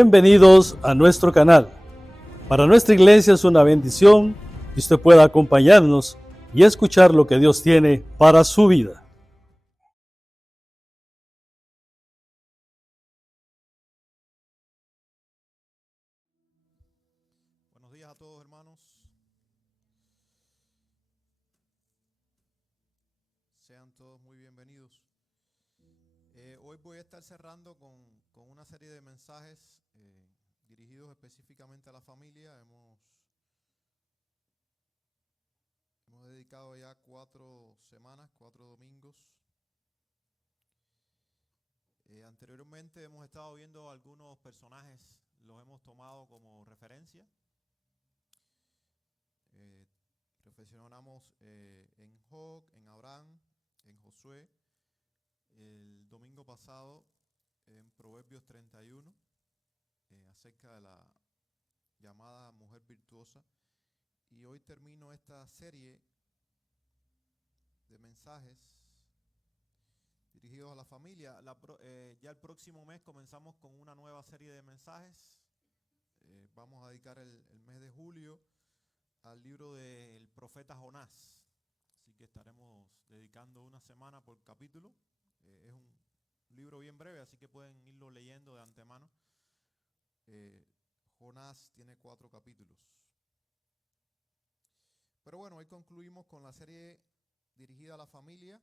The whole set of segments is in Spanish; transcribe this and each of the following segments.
Bienvenidos a nuestro canal. Para nuestra iglesia es una bendición que usted pueda acompañarnos y escuchar lo que Dios tiene para su vida. Buenos días a todos, hermanos. Sean todos muy bienvenidos. Hoy voy a estar cerrando con una serie de mensajes dirigidos específicamente a la familia. Hemos dedicado ya 4 semanas, 4 domingos. Anteriormente hemos estado viendo algunos personajes, los hemos tomado como referencia. Reflexionamos en Job, en Abraham, en Josué. El domingo pasado en Proverbios 31, acerca de la llamada mujer virtuosa. Y hoy termino esta serie de mensajes dirigidos a la familia. Ya el próximo mes comenzamos con una nueva serie de mensajes. Vamos a dedicar el mes de julio al libro del profeta Jonás. Así que estaremos dedicando una semana por capítulo. Es un libro bien breve, así que pueden irlo leyendo de antemano. Jonás tiene 4 capítulos. Pero bueno, hoy concluimos con la serie dirigida a la familia.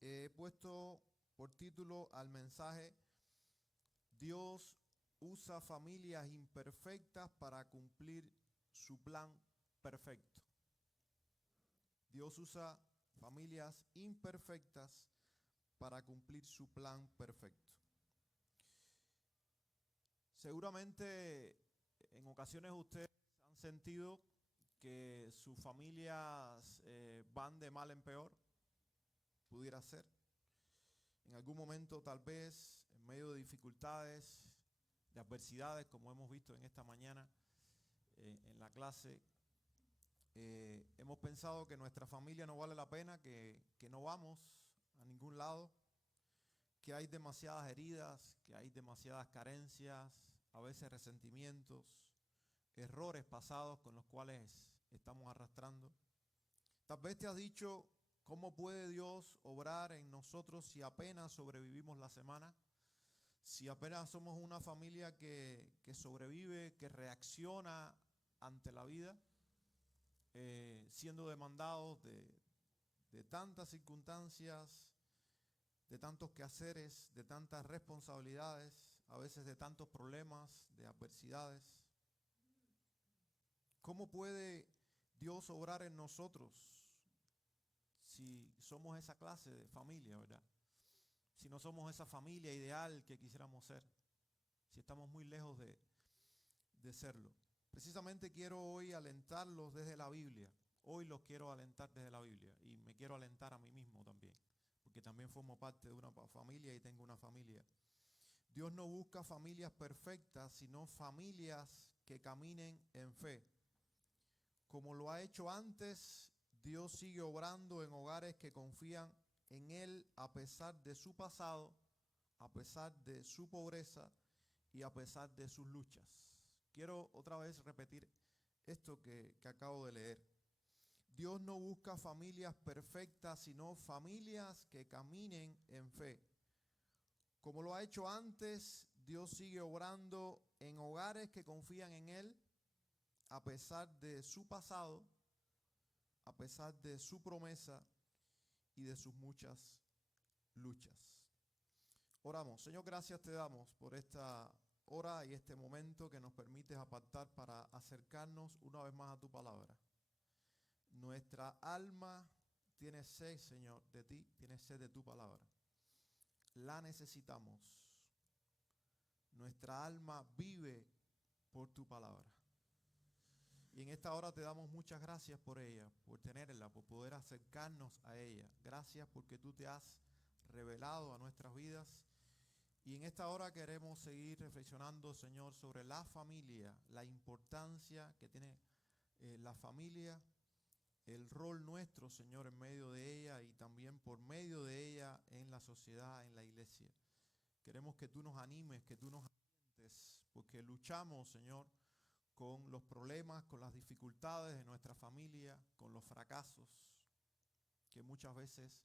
He puesto por título al mensaje: Dios usa familias imperfectas para cumplir su plan perfecto. Dios usa familias imperfectas para cumplir su plan perfecto. Seguramente en ocasiones ustedes han sentido que sus familias van de mal en peor, pudiera ser. En algún momento, tal vez, en medio de dificultades, de adversidades, como hemos visto en esta mañana en la clase, hemos pensado que nuestra familia no vale la pena, que no vamos a ningún lado, que hay demasiadas heridas, que hay demasiadas carencias, a veces resentimientos, errores pasados con los cuales estamos arrastrando. Tal vez te has dicho: ¿cómo puede Dios obrar en nosotros si apenas sobrevivimos la semana? Si apenas somos una familia que sobrevive, que reacciona ante la vida, siendo demandados de tantas circunstancias, de tantos quehaceres, de tantas responsabilidades, a veces de tantos problemas, de adversidades. ¿Cómo puede Dios obrar en nosotros si somos esa clase de familia, verdad? Si no somos esa familia ideal que quisiéramos ser, si estamos muy lejos de serlo. Precisamente quiero hoy alentarlos desde la Biblia. Hoy los quiero alentar desde la Biblia y me quiero alentar a mí mismo también, porque también formo parte de una familia y tengo una familia. Dios no busca familias perfectas, sino familias que caminen en fe. Como lo ha hecho antes, Dios sigue obrando en hogares que confían en Él a pesar de su pasado, a pesar de su pobreza y a pesar de sus luchas. Quiero otra vez repetir esto que acabo de leer. Dios no busca familias perfectas, sino familias que caminen en fe. Como lo ha hecho antes, Dios sigue obrando en hogares que confían en Él, a pesar de su pasado, a pesar de su promesa y de sus muchas luchas. Oramos. Señor, gracias te damos por esta hora y este momento que nos permites apartar para acercarnos una vez más a tu palabra. Nuestra alma tiene sed, Señor, de ti, tiene sed de tu palabra. La necesitamos. Nuestra alma vive por tu palabra. Y en esta hora te damos muchas gracias por ella, por tenerla, por poder acercarnos a ella. Gracias porque tú te has revelado a nuestras vidas. Y en esta hora queremos seguir reflexionando, Señor, sobre la familia, la importancia que tiene la familia, el rol nuestro, Señor, en medio de ella y también por medio de ella en la sociedad, en la iglesia. Queremos que tú nos animes, que tú nos alientes porque luchamos, Señor, con los problemas, con las dificultades de nuestra familia, con los fracasos que muchas veces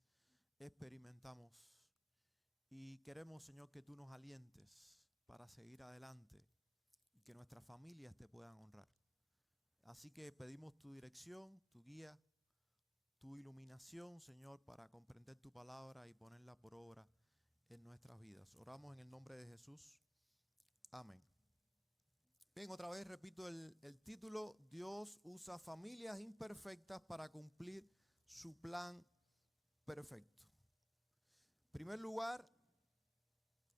experimentamos. Y queremos, Señor, que tú nos alientes para seguir adelante y que nuestras familias te puedan honrar. Así que pedimos tu dirección, tu guía, tu iluminación, Señor, para comprender tu palabra y ponerla por obra en nuestras vidas. Oramos en el nombre de Jesús. Amén. Bien, otra vez repito el título: Dios usa familias imperfectas para cumplir su plan perfecto. En primer lugar,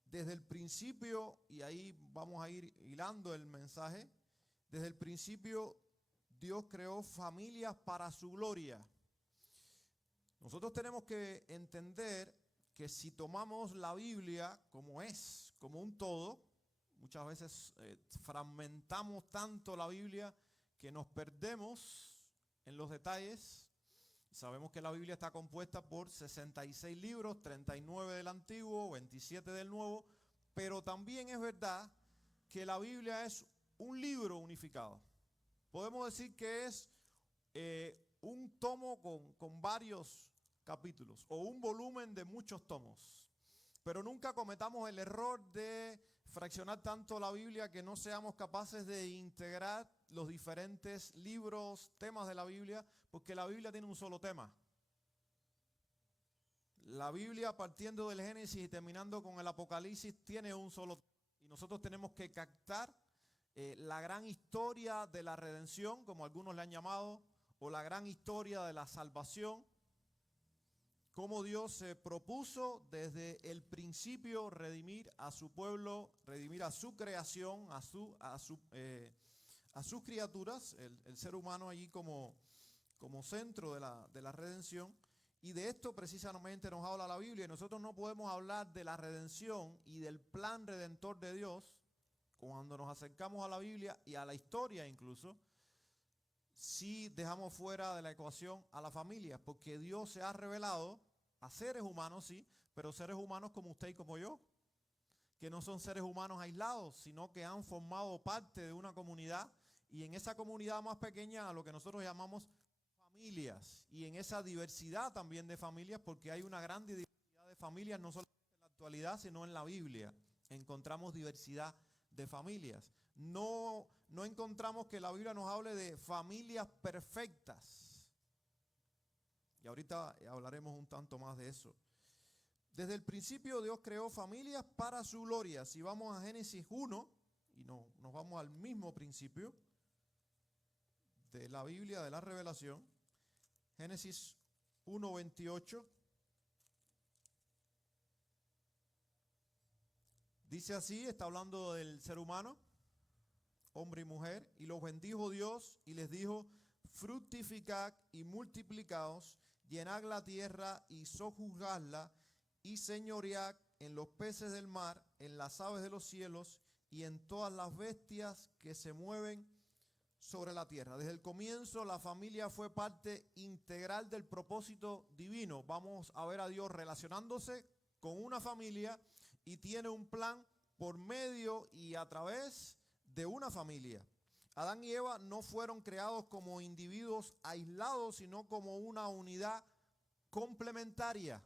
desde el principio, y ahí vamos a ir hilando el mensaje, desde el principio Dios creó familias para su gloria. Nosotros tenemos que entender que si tomamos la Biblia como es, como un todo, muchas veces fragmentamos tanto la Biblia que nos perdemos en los detalles. Sabemos que la Biblia está compuesta por 66 libros, 39 del Antiguo, 27 del Nuevo, pero también es verdad que la Biblia es un libro unificado. Podemos decir que es un tomo con varios capítulos o un volumen de muchos tomos. Pero nunca cometamos el error de fraccionar tanto la Biblia que no seamos capaces de integrar los diferentes libros, temas de la Biblia, porque la Biblia tiene un solo tema. La Biblia, partiendo del Génesis y terminando con el Apocalipsis, tiene un solo tema. Y nosotros tenemos que captar la gran historia de la redención, como algunos le han llamado, o la gran historia de la salvación. Cómo Dios se propuso desde el principio redimir a su pueblo, redimir a su creación, a sus criaturas, el ser humano allí como centro de la redención. Y de esto precisamente nos habla la Biblia. Y nosotros no podemos hablar de la redención y del plan redentor de Dios cuando nos acercamos a la Biblia y a la historia incluso, si dejamos fuera de la ecuación a la familia, porque Dios se ha revelado a seres humanos, sí, pero seres humanos como usted y como yo, que no son seres humanos aislados, sino que han formado parte de una comunidad, y en esa comunidad más pequeña, a lo que nosotros llamamos familias, y en esa diversidad también de familias, porque hay una gran diversidad de familias, no solamente en la actualidad, sino en la Biblia, encontramos diversidad de familias. No encontramos que la Biblia nos hable de familias perfectas. Y ahorita hablaremos un tanto más de eso. Desde el principio Dios creó familias para su gloria. Si vamos a Génesis 1, y nos vamos al mismo principio de la Biblia, de la revelación, Génesis 1:28. Dice así, está hablando del ser humano, hombre y mujer, y los bendijo Dios y les dijo: fructificad y multiplicaos, llenad la tierra y sojuzgadla, y señoread en los peces del mar, en las aves de los cielos y en todas las bestias que se mueven sobre la tierra. Desde el comienzo la familia fue parte integral del propósito divino. Vamos a ver a Dios relacionándose con una familia y tiene un plan por medio y a través de una familia. Adán y Eva no fueron creados como individuos aislados, sino como una unidad complementaria,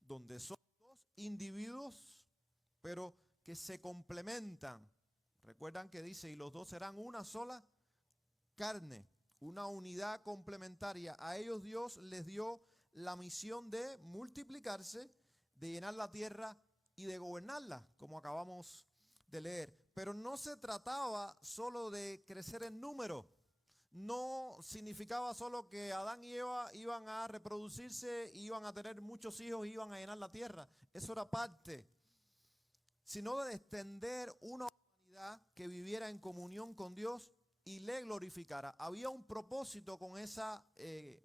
donde son dos individuos, pero que se complementan. Recuerdan que dice, y los dos serán una sola carne, una unidad complementaria. A ellos Dios les dio la misión de multiplicarse, de llenar la tierra y de gobernarla, como acabamos de leer. Pero no se trataba solo de crecer en número. No significaba solo que Adán y Eva iban a reproducirse, iban a tener muchos hijos, iban a llenar la tierra. Eso era parte. Sino de extender una humanidad que viviera en comunión con Dios y le glorificara. Había un propósito con esa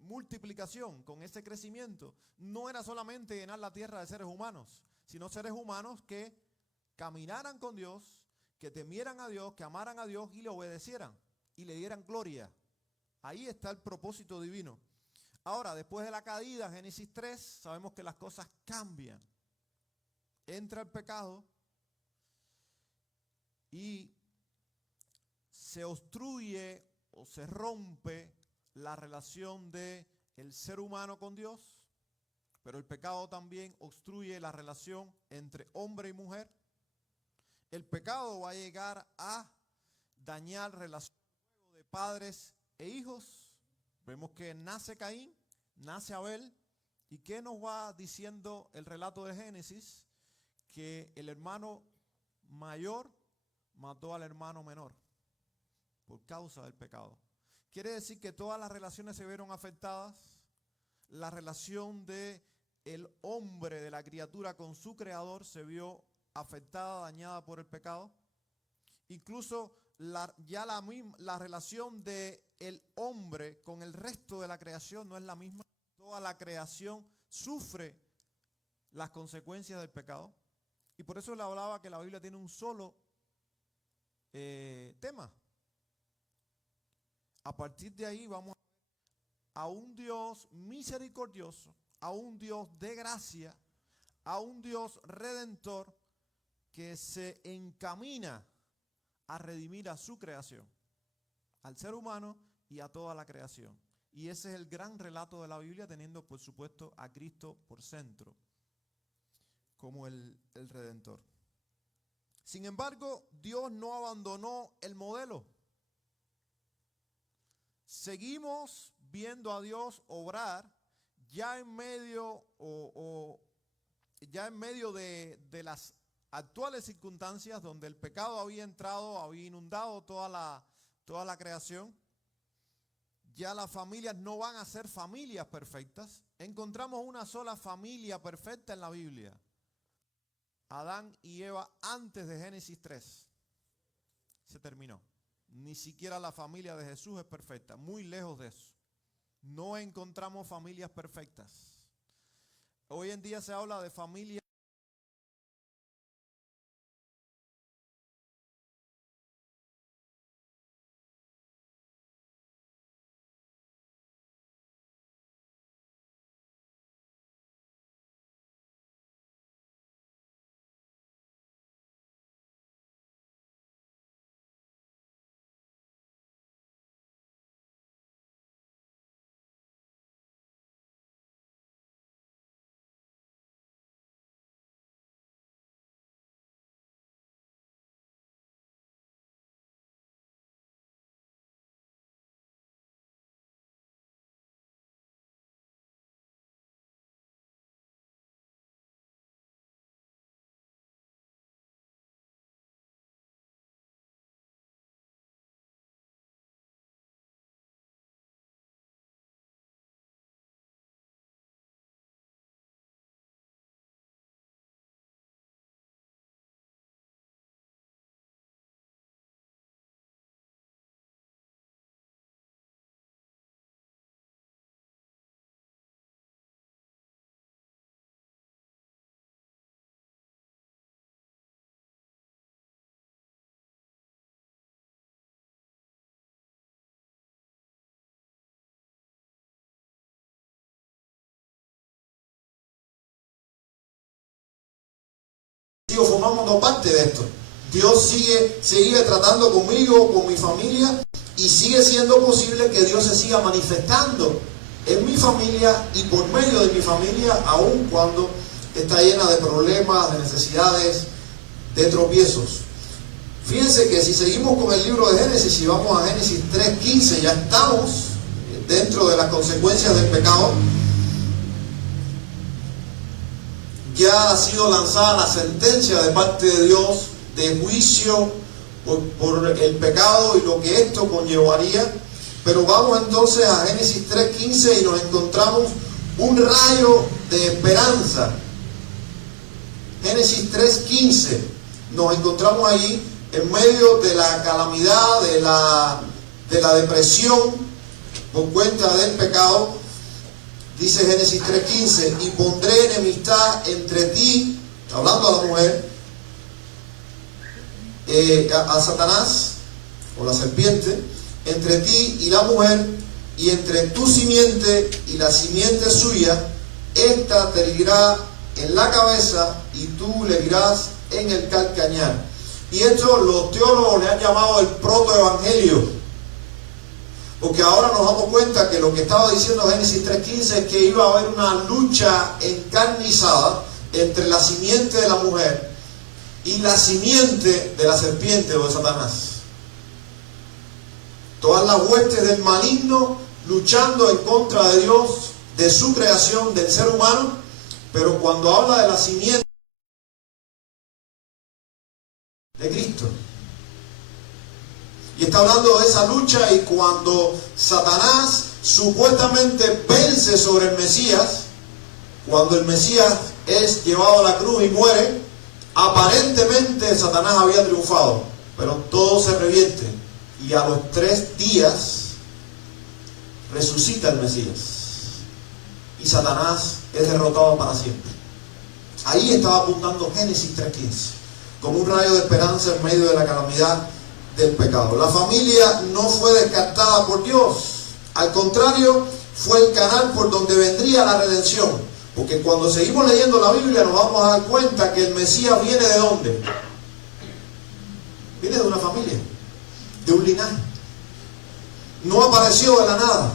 multiplicación, con ese crecimiento. No era solamente llenar la tierra de seres humanos, sino seres humanos que caminaran con Dios, que temieran a Dios, que amaran a Dios y le obedecieran y le dieran gloria. Ahí está el propósito divino. Ahora, después de la caída, Génesis 3, sabemos que las cosas cambian. Entra el pecado y se obstruye o se rompe la relación de el ser humano con Dios, pero el pecado también obstruye la relación entre hombre y mujer. El pecado va a llegar a dañar relaciones de padres e hijos. Vemos que nace Caín, nace Abel. ¿Y qué nos va diciendo el relato de Génesis? Que el hermano mayor mató al hermano menor por causa del pecado. Quiere decir que todas las relaciones se vieron afectadas. La relación de el hombre, de la criatura con su creador, se vio afectada, dañada por el pecado. Incluso la relación de el hombre con el resto de la creación no es la misma. Toda la creación sufre las consecuencias del pecado. Y por eso le hablaba que la Biblia tiene un solo tema. A partir de ahí vamos a un Dios misericordioso, a un Dios de gracia, a un Dios redentor que se encamina a redimir a su creación, al ser humano y a toda la creación. Y ese es el gran relato de la Biblia, teniendo por supuesto a Cristo por centro, como el redentor. Sin embargo, Dios no abandonó el modelo. Seguimos viendo a Dios obrar ya en medio de las actuales circunstancias donde el pecado había entrado, había inundado toda la creación. Ya las familias no van a ser familias perfectas. Encontramos una sola familia perfecta en la Biblia: Adán y Eva, antes de Génesis 3. Se terminó. Ni siquiera la familia de Jesús es perfecta, muy lejos de eso. No encontramos familias perfectas. Hoy en día se habla de familias formando parte de esto. Dios sigue tratando conmigo, con mi familia, y sigue siendo posible que Dios se siga manifestando en mi familia y por medio de mi familia, aun cuando está llena de problemas, de necesidades, de tropiezos. Fíjense que si seguimos con el libro de Génesis y vamos a Génesis 3:15, ya estamos dentro de las consecuencias del pecado. Ya ha sido lanzada la sentencia de parte de Dios de juicio por el pecado y lo que esto conllevaría. Pero vamos entonces a Génesis 3:15 y nos encontramos un rayo de esperanza. Génesis 3:15, nos encontramos allí en medio de la calamidad, de la depresión por cuenta del pecado. Dice Génesis 3:15, y pondré enemistad entre ti, hablando a la mujer, a Satanás, o la serpiente, entre ti y la mujer, y entre tu simiente y la simiente suya, te herirá en la cabeza, y tú le herirás en el calcañar. Y esto los teólogos le han llamado el protoevangelio. Porque ahora nos damos cuenta que lo que estaba diciendo Génesis 3:15 es que iba a haber una lucha encarnizada entre la simiente de la mujer y la simiente de la serpiente o de Satanás. Todas las huestes del maligno luchando en contra de Dios, de su creación, del ser humano. Pero cuando habla de la simiente de Cristo, y está hablando de esa lucha, y cuando Satanás supuestamente vence sobre el Mesías, cuando el Mesías es llevado a la cruz y muere, aparentemente Satanás había triunfado, pero todo se revierte y a los 3 días resucita el Mesías y Satanás es derrotado para siempre. Ahí estaba apuntando Génesis 3:15 como un rayo de esperanza en medio de la calamidad del pecado. La familia no fue descartada por Dios, al contrario, fue el canal por donde vendría la redención. Porque cuando seguimos leyendo la Biblia nos vamos a dar cuenta que el Mesías viene ¿de dónde? Viene de una familia, de un linaje. No apareció de la nada,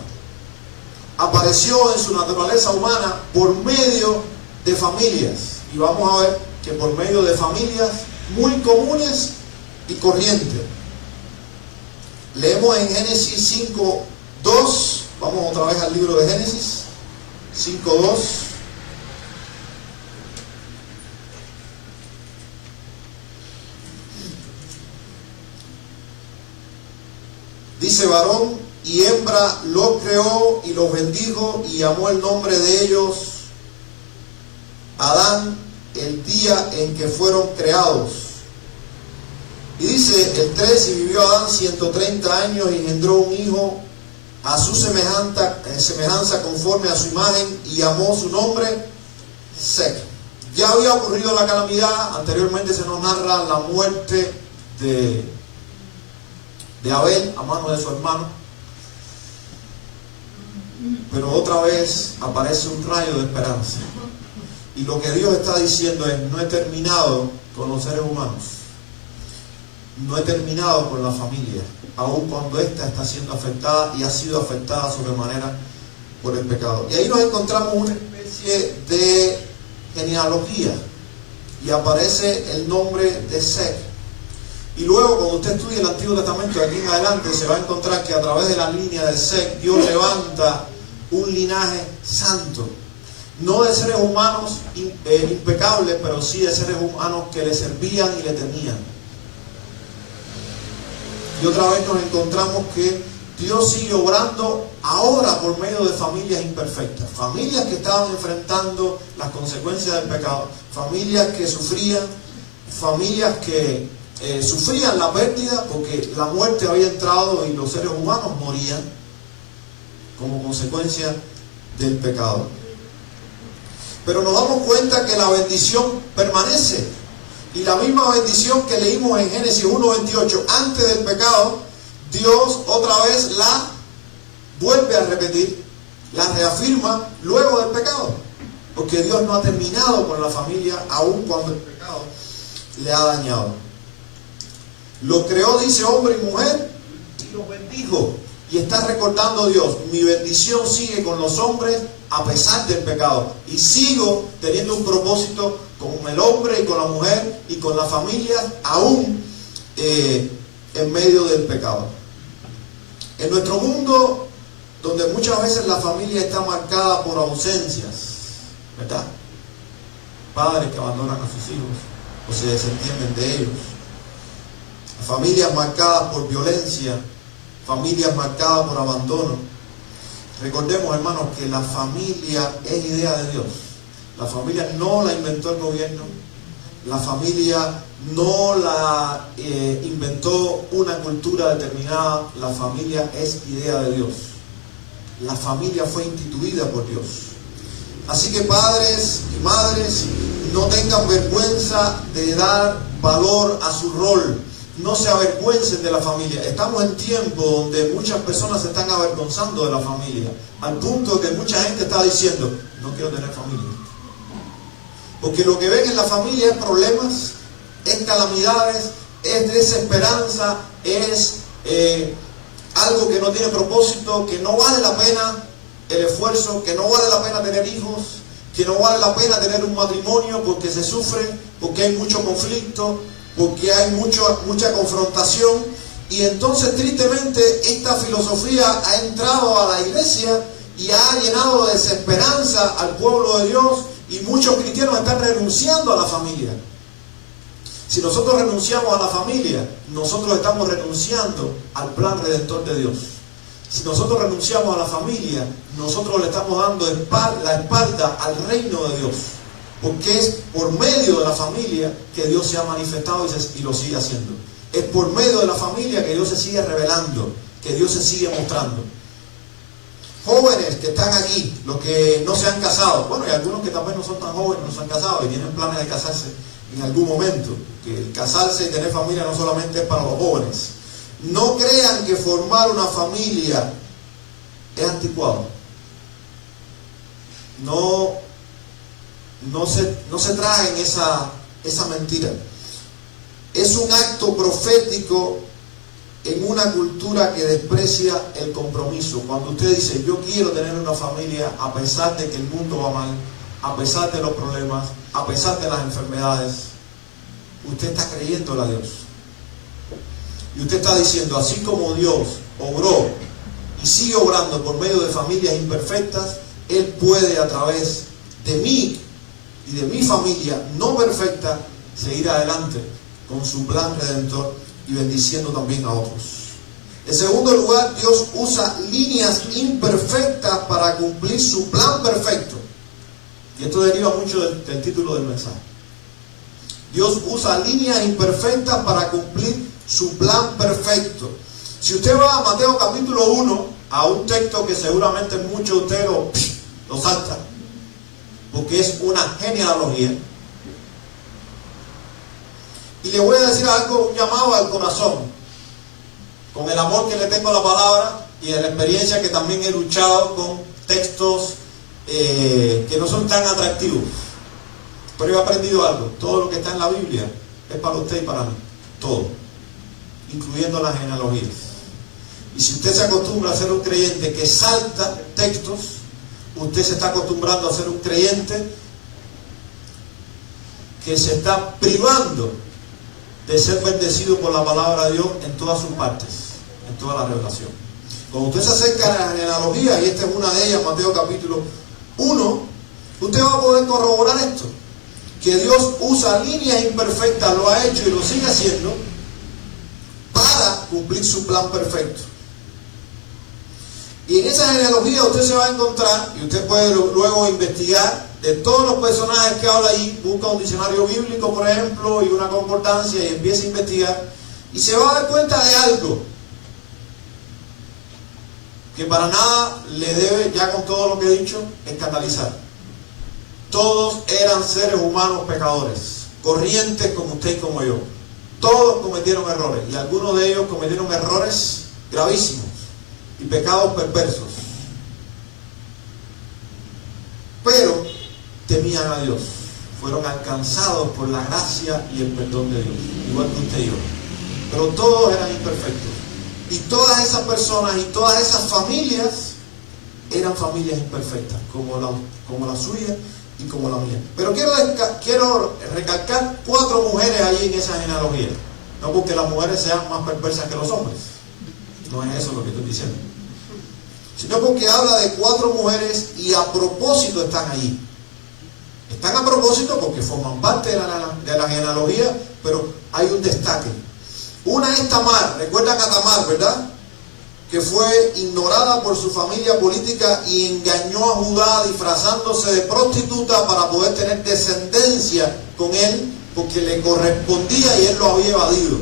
apareció en su naturaleza humana por medio de familias. Y vamos a ver que por medio de familias muy comunes y corrientes. Leemos en Génesis 5:2, vamos otra vez al libro de Génesis 5:2. Dice: varón y hembra los creó y los bendijo y llamó el nombre de ellos Adán el día en que fueron creados. Y dice el 3: y vivió Adán 130 años y engendró un hijo a su semejanza conforme a su imagen y llamó su nombre Seth. Ya había ocurrido la calamidad. Anteriormente se nos narra la muerte de Abel a mano de su hermano, pero otra vez aparece un rayo de esperanza, y lo que Dios está diciendo es: no he terminado con los seres humanos, no he terminado con la familia, aun cuando ésta está siendo afectada y ha sido afectada sobremanera por el pecado. Y ahí nos encontramos una especie de genealogía y aparece el nombre de Seth. Y luego, cuando usted estudie el Antiguo Testamento de aquí en adelante, se va a encontrar que a través de la línea de Seth, Dios levanta un linaje santo. No de seres humanos impecables, pero sí de seres humanos que le servían y le temían. Y otra vez nos encontramos que Dios sigue obrando ahora por medio de familias imperfectas. Familias que estaban enfrentando las consecuencias del pecado. Familias que sufrían. Familias que sufrían la pérdida porque la muerte había entrado y los seres humanos morían como consecuencia del pecado. Pero nos damos cuenta que la bendición permanece, y la misma bendición que leímos en Génesis 1:28 antes del pecado, Dios otra vez la vuelve a repetir, la reafirma luego del pecado, porque Dios no ha terminado con la familia aun cuando el pecado le ha dañado. Lo creó, dice, hombre y mujer, y los bendijo. Y está recordando Dios: mi bendición sigue con los hombres a pesar del pecado. Y sigo teniendo un propósito con el hombre y con la mujer y con la familia, aún en medio del pecado. En nuestro mundo, donde muchas veces la familia está marcada por ausencias, ¿verdad? Padres que abandonan a sus hijos o se desentienden de ellos. Familias marcadas por violencia, familias marcadas por abandono. Recordemos, hermanos, que la familia es idea de Dios. La familia no la inventó el gobierno, la familia no la inventó una cultura determinada. La familia es idea de Dios. La familia fue instituida por Dios. Así que padres y madres, no tengan vergüenza de dar valor a su rol. No se avergüencen de la familia. Estamos en tiempo donde muchas personas se están avergonzando de la familia, al punto de que mucha gente está diciendo: no quiero tener familia. Porque lo que ven en la familia es problemas, es calamidades, es desesperanza, es algo que no tiene propósito, que no vale la pena el esfuerzo, que no vale la pena tener hijos, que no vale la pena tener un matrimonio porque se sufre, porque hay mucho conflicto, porque hay mucha confrontación. Y entonces tristemente esta filosofía ha entrado a la iglesia y ha llenado de desesperanza al pueblo de Dios, y muchos cristianos están renunciando a la familia. Si nosotros renunciamos a la familia, nosotros estamos renunciando al plan redentor de Dios. Si nosotros renunciamos a la familia, nosotros le estamos dando la espalda al reino de Dios. Porque es por medio de la familia que Dios se ha manifestado y lo sigue haciendo. Es por medio de la familia que Dios se sigue revelando, que Dios se sigue mostrando. Jóvenes que están aquí, los que no se han casado, bueno, y algunos que también no son tan jóvenes, no se han casado y tienen planes de casarse en algún momento, que casarse y tener familia no solamente es para los jóvenes. No crean que formar una familia es anticuado. No se traguen esa mentira. Es un acto profético en una cultura que desprecia el compromiso. Cuando usted dice, yo quiero tener una familia a pesar de que el mundo va mal, a pesar de los problemas, a pesar de las enfermedades, usted está creyéndole a Dios. Y usted está diciendo, así como Dios obró y sigue obrando por medio de familias imperfectas, Él puede a través de mí y de mi familia no perfecta seguir adelante con su plan redentor y bendiciendo también a otros. En segundo lugar, Dios usa líneas imperfectas para cumplir su plan perfecto. Y esto deriva mucho del título del mensaje. Dios usa líneas imperfectas para cumplir su plan perfecto. Si usted va a Mateo capítulo 1, a un texto que seguramente muchos de ustedes lo saltan, porque es una genealogía. Y le voy a decir algo, un llamado al corazón, con el amor que le tengo a la palabra y de la experiencia que también he luchado con textos que no son tan atractivos. Pero he aprendido algo, todo lo que está en la Biblia es para usted y para mí, todo, incluyendo las genealogías. Y si usted se acostumbra a ser un creyente que salta textos, usted se está acostumbrando a ser un creyente que se está privando de ser bendecido por la palabra de Dios en todas sus partes, en toda la revelación. Cuando usted se acerca a la genealogía, y esta es una de ellas, Mateo capítulo 1, usted va a poder corroborar esto, que Dios usa líneas imperfectas, lo ha hecho y lo sigue haciendo para cumplir su plan perfecto. Y en esa genealogía usted se va a encontrar, y usted puede luego investigar de todos los personajes que habla ahí, busca un diccionario bíblico, por ejemplo, y una concordancia, y empieza a investigar, y se va a dar cuenta de algo que para nada le debe, ya con todo lo que he dicho, escandalizar. Todos eran seres humanos pecadores, corrientes como usted y como yo. Todos cometieron errores, y algunos de ellos cometieron errores gravísimos y pecados perversos. Pero temían a Dios, fueron alcanzados por la gracia y el perdón de Dios, igual que usted y yo. Pero todos eran imperfectos, y todas esas personas y todas esas familias eran familias imperfectas, como la suya y como la mía. Pero quiero recalcar 4 mujeres ahí en esa genealogía, no porque las mujeres sean más perversas que los hombres, no es eso lo que estoy diciendo, sino porque habla de 4 mujeres y a propósito están ahí. Están a propósito porque forman parte de la genealogía, pero hay un destaque. Una es Tamar, recuerdan a Tamar, ¿verdad? Que fue ignorada por su familia política y engañó a Judá disfrazándose de prostituta para poder tener descendencia con él, porque le correspondía y él lo había evadido.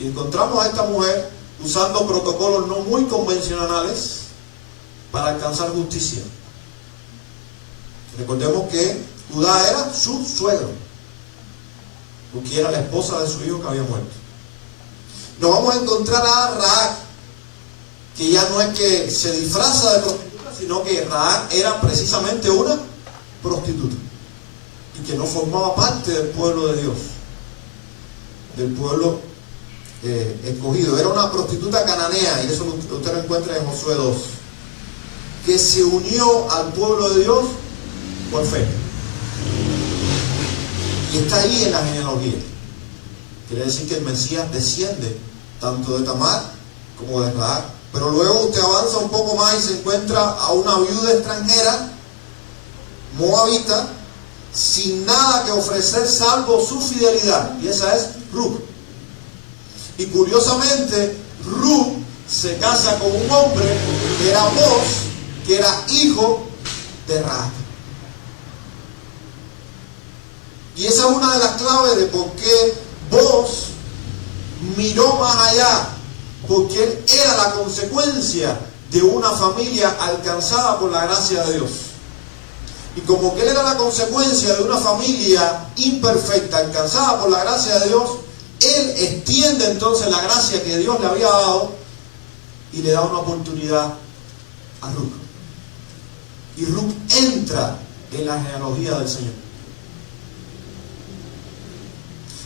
Y encontramos a esta mujer usando protocolos no muy convencionales para alcanzar justicia. Recordemos que Judá era su suegro, porque era la esposa de su hijo que había muerto. Nos vamos a encontrar a Rahab, que ya no es que se disfraza de prostituta, sino que Rahab era precisamente una prostituta y que no formaba parte del pueblo de Dios. del pueblo escogido. Era una prostituta cananea, y eso usted lo encuentra en Josué 2, que se unió al pueblo de Dios por fe. Y está ahí en la genealogía. Quiere decir que el Mesías desciende tanto de Tamar como de Rahab. Pero luego usted avanza un poco más y se encuentra a una viuda extranjera, moabita, sin nada que ofrecer salvo su fidelidad. Y esa es Ruth. Y curiosamente, Ruth se casa con un hombre que era Boaz, que era hijo de Rahab. Y esa es una de las claves de por qué Boaz miró más allá, porque él era la consecuencia de una familia alcanzada por la gracia de Dios. Y como que él era la consecuencia de una familia imperfecta, alcanzada por la gracia de Dios, él extiende entonces la gracia que Dios le había dado y le da una oportunidad a Ruth. Y Ruth entra en la genealogía del Señor.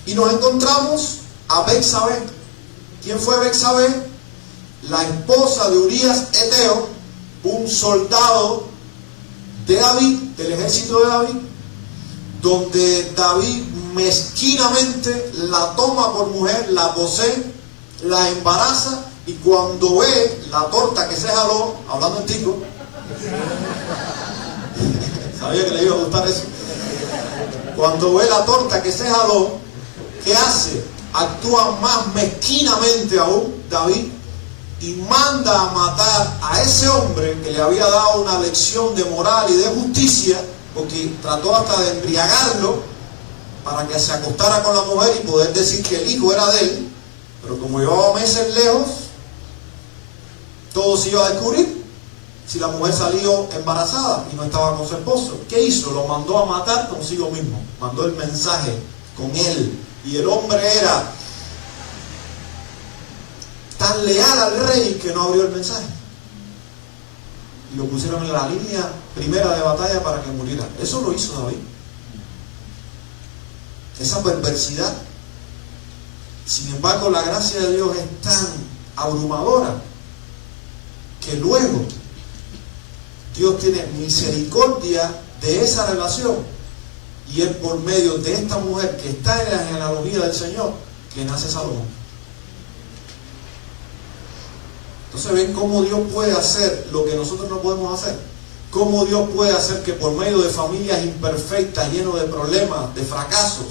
Y nos encontramos a Betsabé. ¿Quién fue Betsabé? La esposa de Urías Eteo, un soldado de David, del ejército de David, donde David mezquinamente la toma por mujer, la posee, la embaraza, y cuando ve la torta que se jaló, hablando en tico, sabía que le iba a gustar eso, cuando ve la torta que se jaló, ¿qué hace? Actúa más mezquinamente aún David y manda a matar a ese hombre que le había dado una lección de moral y de justicia, porque trató hasta de embriagarlo para que se acostara con la mujer y poder decir que el hijo era de él, pero como llevaba meses lejos, todo se iba a descubrir si la mujer salió embarazada y no estaba con su esposo. ¿Qué hizo? Lo mandó a matar consigo mismo, mandó el mensaje con él. Y el hombre era tan leal al rey que no abrió el mensaje. Y lo pusieron en la línea primera de batalla para que muriera. Eso lo hizo David. Esa perversidad. Sin embargo, la gracia de Dios es tan abrumadora que luego Dios tiene misericordia de esa relación. Y es por medio de esta mujer que está en la genealogía del Señor que nace Salomón. Entonces ven cómo Dios puede hacer lo que nosotros no podemos hacer. Cómo Dios puede hacer que por medio de familias imperfectas, llenos de problemas, de fracasos,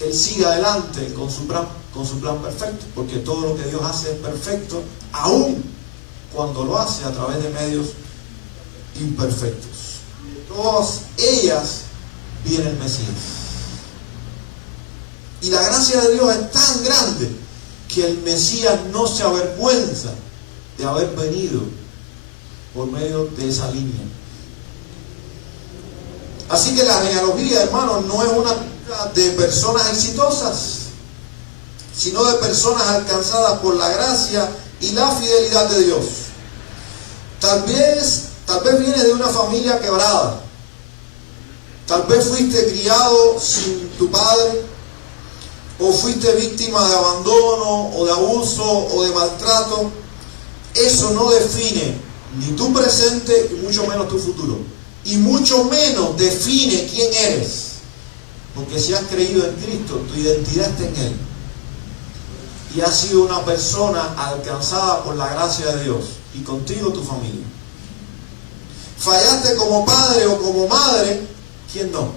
Él siga adelante con su plan perfecto. Porque todo lo que Dios hace es perfecto, aun cuando lo hace a través de medios imperfectos. Todas ellas viene el Mesías. Y la gracia de Dios es tan grande que el Mesías no se avergüenza de haber venido por medio de esa línea. Así que la genealogía, hermanos, no es una de personas exitosas, sino de personas alcanzadas por la gracia y la fidelidad de Dios. Tal vez vienes de una familia quebrada. Tal vez fuiste criado sin tu padre, o fuiste víctima de abandono, o de abuso, o de maltrato. Eso no define ni tu presente y mucho menos tu futuro. Y mucho menos define quién eres. Porque si has creído en Cristo, tu identidad está en Él. Y has sido una persona alcanzada por la gracia de Dios. Y contigo tu familia. Fallaste como padre o como madre. ¿Quién no?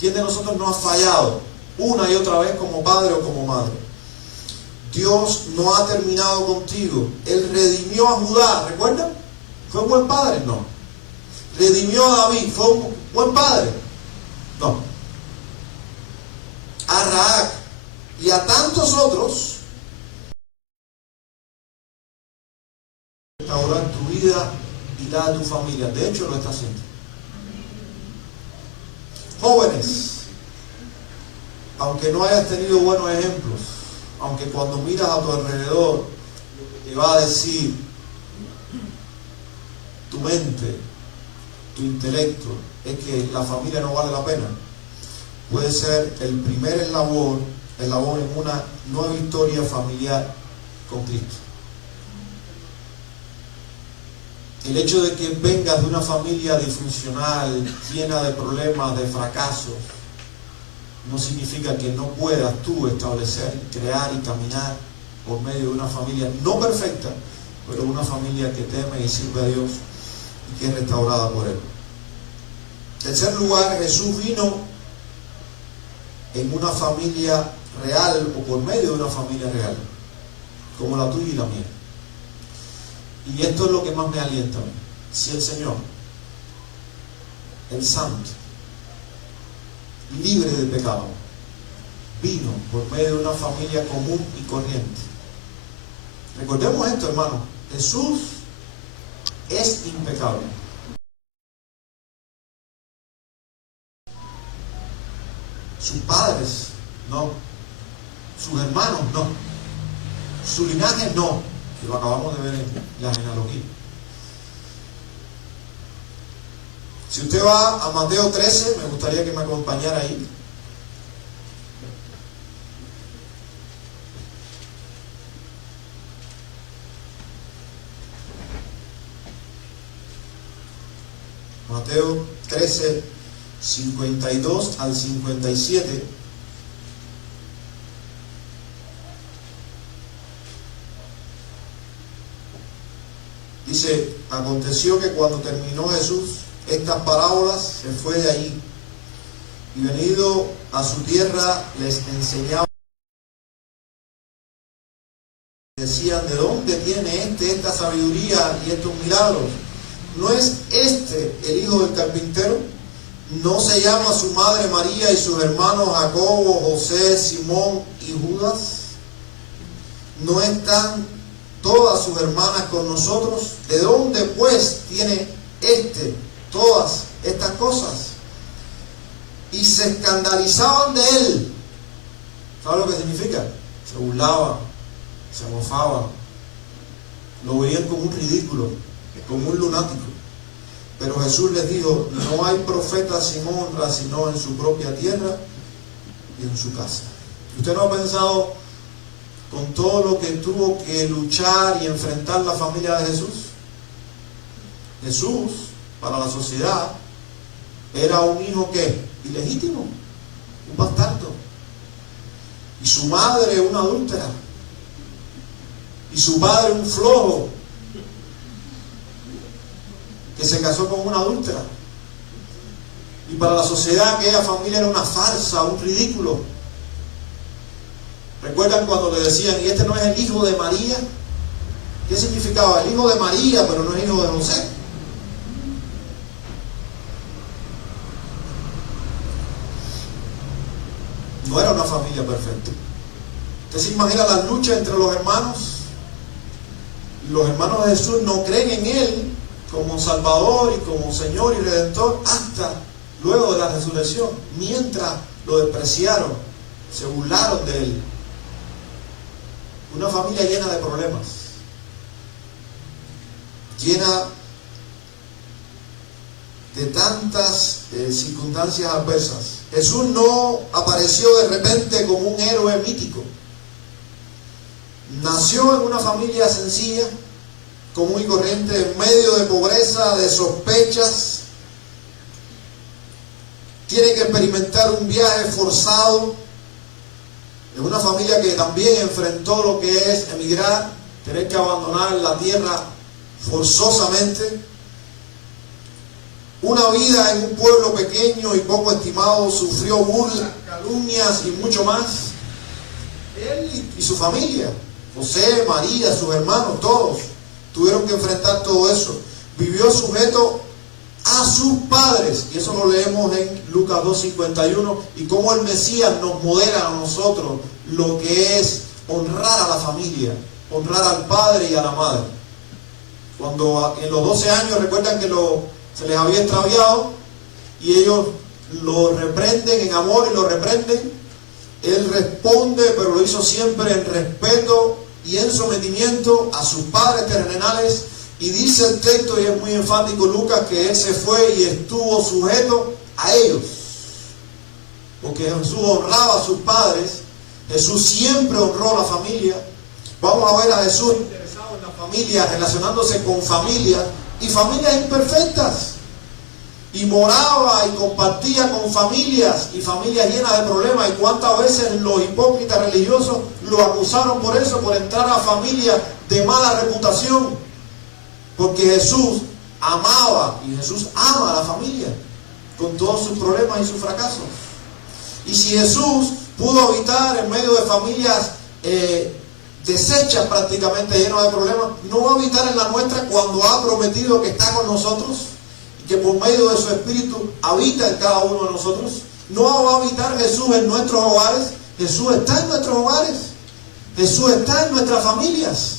¿Quién de nosotros no ha fallado una y otra vez como padre o como madre? Dios no ha terminado contigo. Él redimió a Judá, ¿recuerdan? ¿Fue un buen padre? No. Redimió a David, ¿fue un buen padre? No. A Rahab y a tantos otros, restaurar tu vida y la de tu familia. De hecho, lo está haciendo. Jóvenes, aunque no hayas tenido buenos ejemplos, aunque cuando miras a tu alrededor te va a decir tu mente, tu intelecto, es que la familia no vale la pena, puede ser el primer eslabón eslabón en una nueva historia familiar con Cristo. El hecho de que vengas de una familia disfuncional, llena de problemas, de fracasos, no significa que no puedas tú establecer, crear y caminar por medio de una familia no perfecta, pero una familia que teme y sirve a Dios y que es restaurada por Él. En tercer lugar, Jesús vino en una familia real o por medio de una familia real, como la tuya y la mía. Y esto es lo que más me alienta a mí. Si el Señor, el Santo, libre de pecado, vino por medio de una familia común y corriente. Recordemos esto, hermano. Jesús es impecable. Sus padres, no. Sus hermanos, no. Su linaje, no. Que lo acabamos de ver en la genealogía. Si usted va a Mateo 13, me gustaría que me acompañara ahí. Mateo 13, 52 al 57. Dice, aconteció que cuando terminó Jesús estas parábolas, se fue de allí y venido a su tierra les enseñaba. Decían, ¿de dónde tiene esta sabiduría y estos milagros? ¿No es este el hijo del carpintero? ¿No se llama su madre María y sus hermanos Jacobo, José, Simón y Judas? ¿No están todas sus hermanas con nosotros? ¿De dónde pues tiene todas estas cosas? Y se escandalizaban de él. ¿Sabe lo que significa? Se burlaban, se mofaban, lo veían como un ridículo, como un lunático. Pero Jesús les dijo, no hay profeta sin honra sino en su propia tierra y en su casa. ¿Usted no ha pensado con todo lo que tuvo que luchar y enfrentar la familia de Jesús? Jesús, para la sociedad, era un hijo que ilegítimo, un bastardo, y su madre una adúltera, y su padre un flojo que se casó con una adúltera. Y para la sociedad aquella familia era una farsa, un ridículo. ¿Recuerdan cuando le decían, y este no es el hijo de María? ¿Qué significaba? El hijo de María, pero no es hijo de José. No era una familia perfecta. ¿Usted se imagina la lucha entre los hermanos? Los hermanos de Jesús no creen en Él como Salvador y como Señor y Redentor hasta luego de la resurrección. Mientras lo despreciaron, se burlaron de Él. Una familia llena de problemas, llena de tantas circunstancias adversas. Jesús no apareció de repente como un héroe mítico. Nació en una familia sencilla, común y corriente, en medio de pobreza, de sospechas. Tiene que experimentar un viaje forzado en una familia que también enfrentó lo que es emigrar, tener que abandonar la tierra forzosamente. Una vida en un pueblo pequeño y poco estimado, sufrió burlas, calumnias y mucho más. Él y su familia, José, María, sus hermanos, todos tuvieron que enfrentar todo eso. Vivió sujeto a sus padres, y eso lo leemos en Lucas 2:51, y cómo el Mesías nos modela a nosotros lo que es honrar a la familia, honrar al padre y a la madre. Cuando en los 12 años, recuerdan que se les había extraviado y ellos lo reprenden en amor y lo reprenden, él responde, pero lo hizo siempre en respeto y en sometimiento a sus padres terrenales. Y dice el texto, y es muy enfático Lucas, que él se fue y estuvo sujeto a ellos, porque Jesús honraba a sus padres Jesús siempre honró la familia. Vamos a ver a Jesús interesado en la familia, relacionándose con familias y familias imperfectas. Y moraba y compartía con familias y familias llenas de problemas. Y cuántas veces los hipócritas religiosos lo acusaron por eso, por entrar a familias de mala reputación. Porque Jesús amaba y Jesús ama a la familia con todos sus problemas y sus fracasos. Y si Jesús pudo habitar en medio de familias deshechas prácticamente, llenas de problemas, no va a habitar en la nuestra cuando ha prometido que está con nosotros, que por medio de su Espíritu habita en cada uno de nosotros. No va a habitar Jesús en nuestros hogares. Jesús está en nuestros hogares. Jesús está en nuestras familias.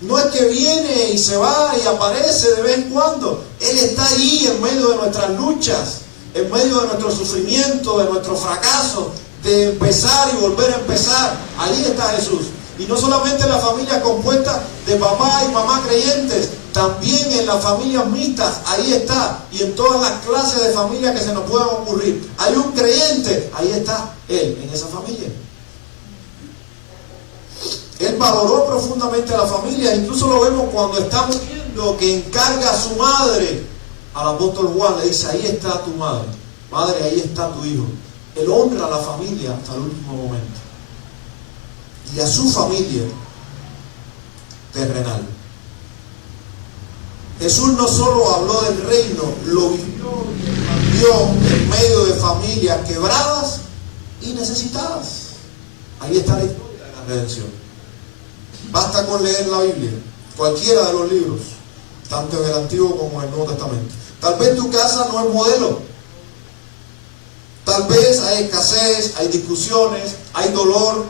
No es que viene y se va y aparece de vez en cuando. Él está ahí en medio de nuestras luchas, en medio de nuestro sufrimiento, de nuestro fracaso, de empezar y volver a empezar. Ahí está Jesús. Y no solamente en la familia compuesta de papá y mamá creyentes, también en las familias mixtas, ahí está. Y en todas las clases de familias que se nos puedan ocurrir. Hay un creyente, ahí está Él, en esa familia. Él valoró profundamente a la familia. Incluso lo vemos cuando está muriendo, que encarga a su madre, al apóstol Juan, le dice: ahí está tu madre, madre, ahí está tu hijo. Él honra a la familia hasta el último momento. Y a su familia terrenal. Jesús no solo habló del reino, lo vivió en medio de familias quebradas y necesitadas. Ahí está la historia de la redención. Basta con leer la Biblia, cualquiera de los libros, tanto en el Antiguo como en el Nuevo Testamento. Tal vez tu casa no es modelo. Tal vez hay escasez, hay discusiones, hay dolor.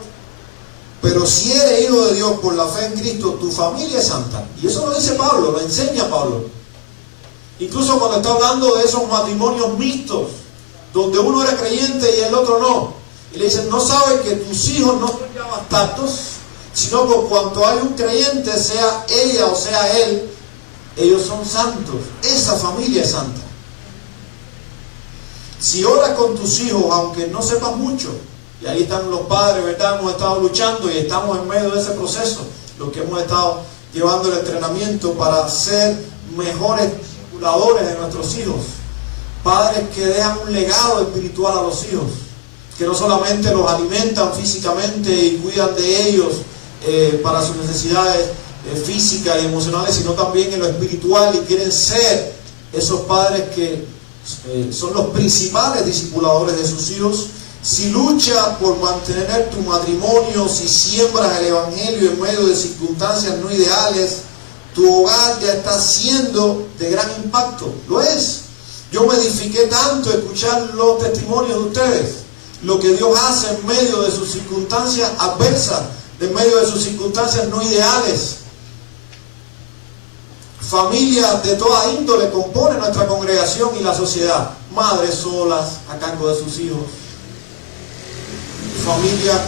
Pero si eres hijo de Dios por la fe en Cristo, tu familia es santa. Y eso lo dice Pablo, lo enseña Pablo. Incluso cuando está hablando de esos matrimonios mixtos, donde uno era creyente y el otro no. Y le dicen: no sabes que tus hijos no son ya bastardos, sino por cuanto hay un creyente, sea ella o sea él, ellos son santos. Esa familia es santa. Si oras con tus hijos, aunque no sepas mucho, y ahí están los padres, ¿verdad? Hemos estado luchando y estamos en medio de ese proceso, los que hemos estado llevando el entrenamiento para ser mejores discipuladores de nuestros hijos. Padres que dejan un legado espiritual a los hijos, que no solamente los alimentan físicamente y cuidan de ellos para sus necesidades físicas y emocionales, sino también en lo espiritual, y quieren ser esos padres que son los principales discipuladores de sus hijos. Si luchas por mantener tu matrimonio, si siembras el evangelio en medio de circunstancias no ideales, tu hogar ya está siendo de gran impacto. Lo es. Yo me edifiqué tanto escuchar los testimonios de ustedes, lo que Dios hace en medio de sus circunstancias adversas, en medio de sus circunstancias no ideales. Familias de toda índole componen nuestra congregación y la sociedad. Madres solas a cargo de sus hijos, familias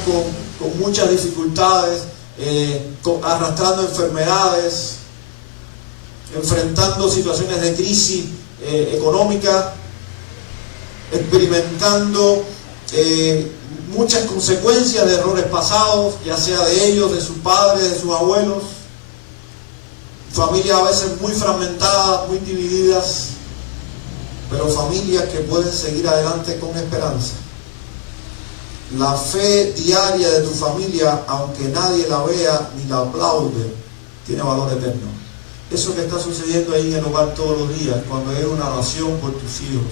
con muchas dificultades, arrastrando enfermedades, enfrentando situaciones de crisis económica, experimentando muchas consecuencias de errores pasados, ya sea de ellos, de sus padres, de sus abuelos. Familias a veces muy fragmentadas, muy divididas, pero familias que pueden seguir adelante con esperanza. La fe diaria de tu familia, aunque nadie la vea ni la aplaude, tiene valor eterno. Eso que está sucediendo ahí en el hogar todos los días, cuando hay una oración por tus hijos,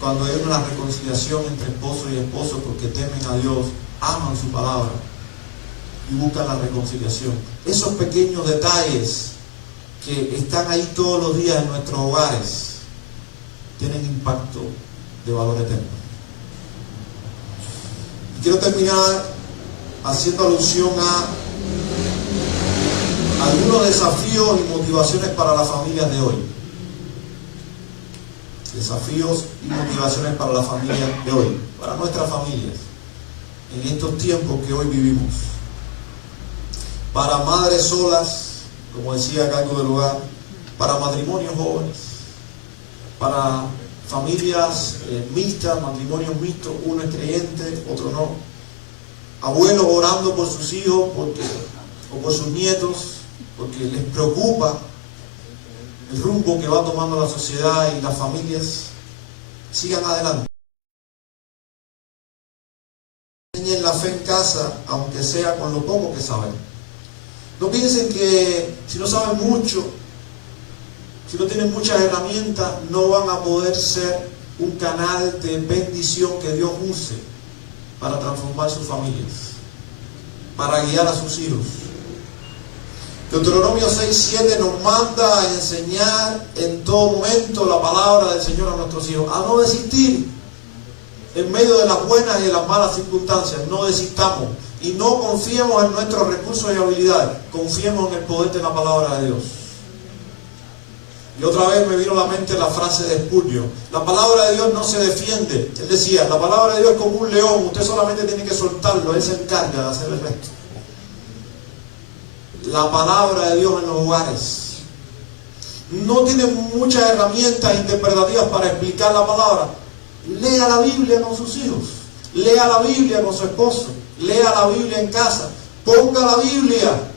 cuando hay una reconciliación entre esposo y esposo porque temen a Dios, aman su palabra y buscan la reconciliación. Esos pequeños detalles que están ahí todos los días en nuestros hogares tienen impacto de valor eterno. Quiero terminar haciendo alusión a algunos desafíos y motivaciones para las familias de hoy. Desafíos y motivaciones para las familias de hoy, para nuestras familias, en estos tiempos que hoy vivimos. Para madres solas, como decía a cargo del hogar, para matrimonios jóvenes, para familias mixtas, matrimonios mixtos, uno es creyente, otro no, abuelos orando por sus hijos o por sus nietos, porque les preocupa el rumbo que va tomando la sociedad y las familias. Sigan adelante. Enseñen la fe en casa, aunque sea con lo poco que saben. No piensen que si no saben mucho, si no tienen muchas herramientas, no van a poder ser un canal de bendición que Dios use para transformar sus familias, para guiar a sus hijos. Deuteronomio 6:7 nos manda a enseñar en todo momento la palabra del Señor a nuestros hijos, a no desistir en medio de las buenas y de las malas circunstancias. No desistamos y no confiemos en nuestros recursos y habilidades, confiemos en el poder de la palabra de Dios. Y otra vez me vino a la mente la frase de Spurgeon: la palabra de Dios no se defiende. Él decía, la palabra de Dios es como un león, usted solamente tiene que soltarlo, Él se encarga de hacer el resto. La palabra de Dios en los hogares. No tiene muchas herramientas interpretativas para explicar la palabra. Lea la Biblia con sus hijos, lea la Biblia con su esposo, lea la Biblia en casa, ponga la Biblia,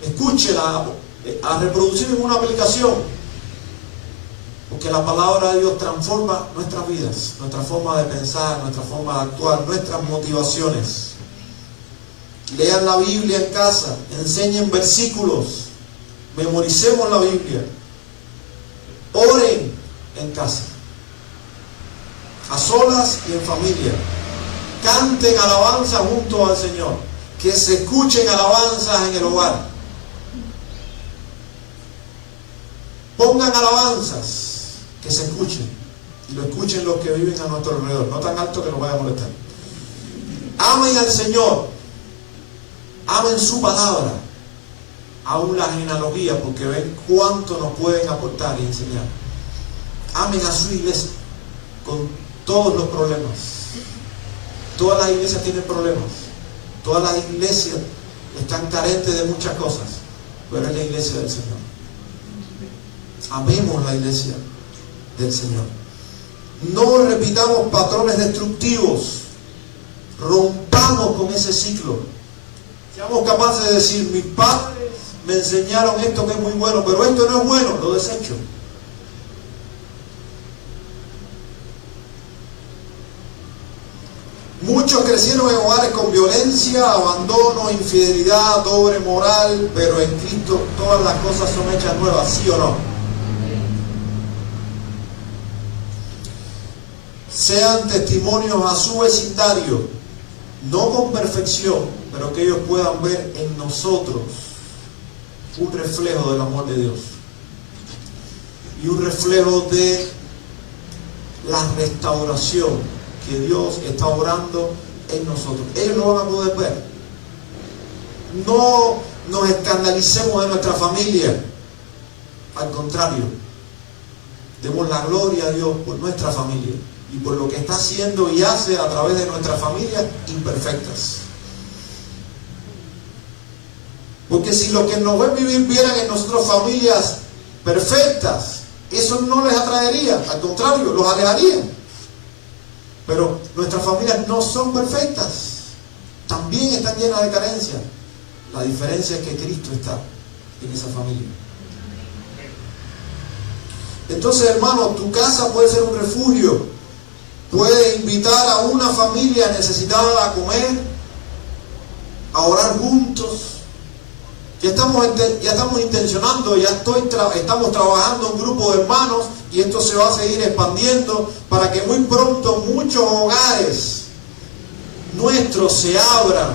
escúchela, a reproducir en una aplicación, porque la palabra de Dios transforma nuestras vidas, nuestra forma de pensar, nuestra forma de actuar, nuestras motivaciones. Lean la Biblia en casa, enseñen versículos, memoricemos la Biblia, oren en casa, a solas y en familia, canten alabanza junto al Señor, que se escuchen alabanzas en el hogar, pongan alabanzas, que se escuchen, y lo escuchen los que viven a nuestro alrededor, no tan alto que nos vaya a molestar. Amen al Señor, amen su palabra, aún las genealogías, porque ven cuánto nos pueden aportar y enseñar. Amen a su iglesia con todos los problemas. Todas las iglesias tienen problemas, todas las iglesias están carentes de muchas cosas, pero es la iglesia del Señor. Amemos la iglesia del Señor. No repitamos patrones destructivos, rompamos con ese ciclo. Seamos capaces de decir, mis padres me enseñaron esto que es muy bueno, pero esto no es bueno, lo desecho. Muchos crecieron en hogares con violencia, abandono, infidelidad, doble moral, pero en Cristo todas las cosas son hechas nuevas, ¿sí o no? Sean testimonios a su vecindario, no con perfección, pero que ellos puedan ver en nosotros un reflejo del amor de Dios y un reflejo de la restauración que Dios está obrando en nosotros. Ellos lo van a poder ver. No nos escandalicemos de nuestra familia, al contrario, demos la gloria a Dios por nuestra familia y por lo que está haciendo y hace a través de nuestras familias imperfectas. Porque si lo que nos ven vivir vieran en nosotros familias perfectas, eso no les atraería, al contrario, los alejaría. Pero nuestras familias no son perfectas, también están llenas de carencias. La diferencia es que Cristo está en esa familia. Entonces, hermano, tu casa puede ser un refugio. Puede invitar a una familia necesitada a comer, a orar juntos. Ya estamos intencionando, estamos trabajando un grupo de hermanos y esto se va a seguir expandiendo para que muy pronto muchos hogares nuestros se abran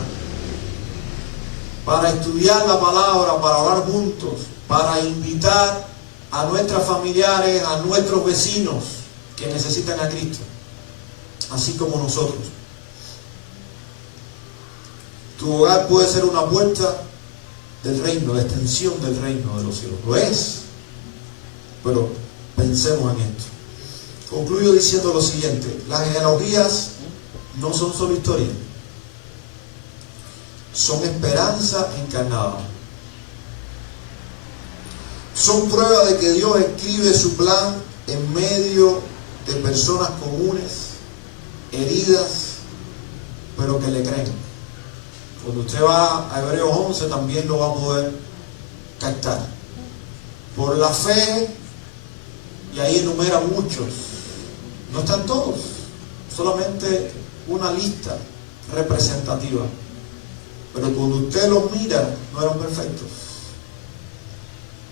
para estudiar la palabra, para orar juntos, para invitar a nuestros familiares, a nuestros vecinos que necesitan a Cristo, así como nosotros. Tu hogar puede ser una puerta del reino, la extensión del reino de los cielos. Lo es, pero pensemos en esto. Concluyo diciendo lo siguiente: las genealogías no son solo historia, son esperanza encarnada. Son prueba de que Dios escribe su plan en medio de personas comunes, heridas, pero que le creen. Cuando usted va a Hebreos 11 también lo va a poder captar. Por la fe, y ahí enumera muchos, no están todos, solamente una lista representativa. Pero cuando usted los mira, no eran perfectos.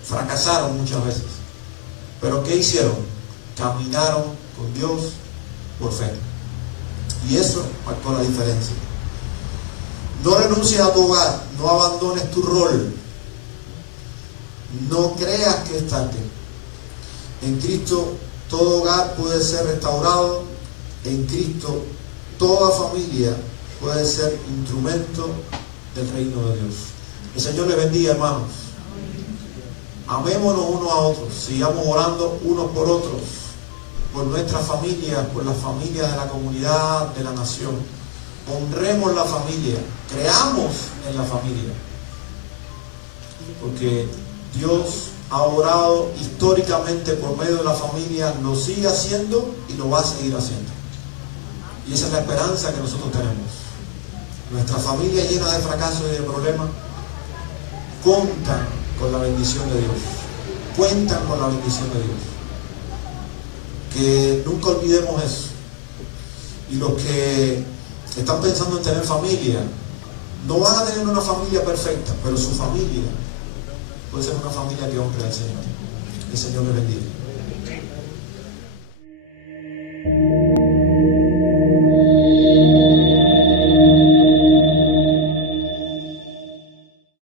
Fracasaron muchas veces. Pero ¿qué hicieron? Caminaron con Dios por fe. Y eso marcó la diferencia. No renuncies a tu hogar, no abandones tu rol. No creas que es tarde. En Cristo todo hogar puede ser restaurado. En Cristo toda familia puede ser instrumento del reino de Dios. El Señor les bendiga, hermanos. Amémonos unos a otros. Sigamos orando unos por otros. Por nuestras familias, por las familias de la comunidad, de la nación. Honremos la familia. Creamos en la familia. Porque Dios ha orado históricamente por medio de la familia, lo sigue haciendo y lo va a seguir haciendo. Y esa es la esperanza que nosotros tenemos. Nuestra familia llena de fracasos y de problemas cuentan con la bendición de Dios. Cuentan con la bendición de Dios. Que nunca olvidemos eso. Y los que están pensando en tener familia, no van a tener una familia perfecta, pero su familia puede ser una familia que honre al Señor. El Señor les bendiga.